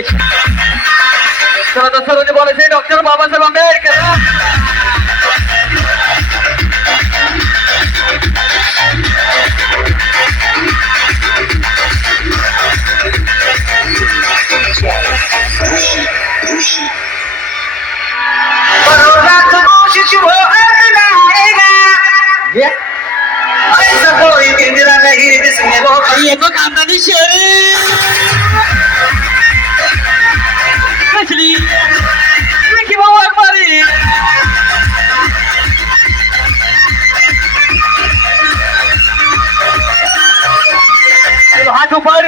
चला तर सर्व बोलायचे डॉक्टर बाबासाहेब आंबेडकर. येतो कांदानी शेरी मछली विकी भाऊ अकबारी. हाथ ऊपर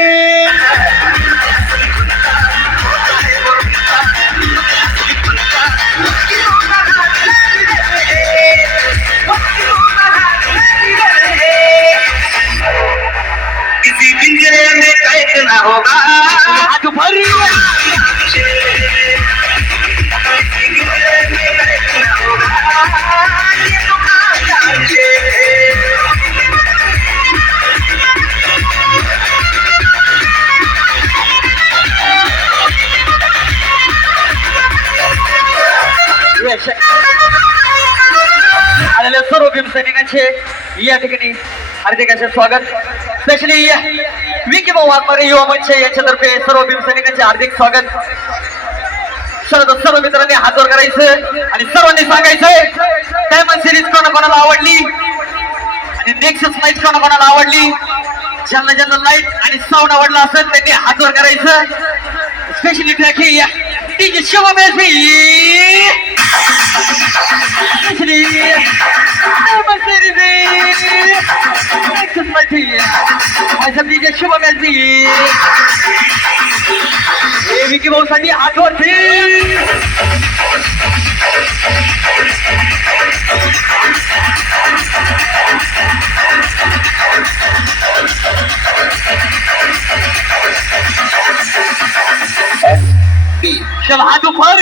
किसी पिंजरे में कैद ना होगा. हाथ ऊपर आलेल्या सर्व भीमसैनिकांचे या ठिकाणी हार्दिक असे स्वागत. स्पेशली विकी भाऊ वाघमारे युवा मंच यांच्यातर्फे सर्व भीमसैनिकांचे हार्दिक स्वागत. सर्व मित्रांनी हात वर करायचं आणि सर्वांनी सांगायचंय डायमंड सिरीज कोणाकोणाला आवडली आणि नेक्सस मॅच कोणाकोणाला आवडली. ज्यांना ज्यांना लाईट आणि साऊंड आवडला असेल त्यांनी हात वर करायचं. स्पेशली ट्रॅक ही DJ Shubham SP specially diamond series Nexus match ही डीजे शुभम एसपी विकी भाऊ साठी हात वरती. चल हाथ ऊपर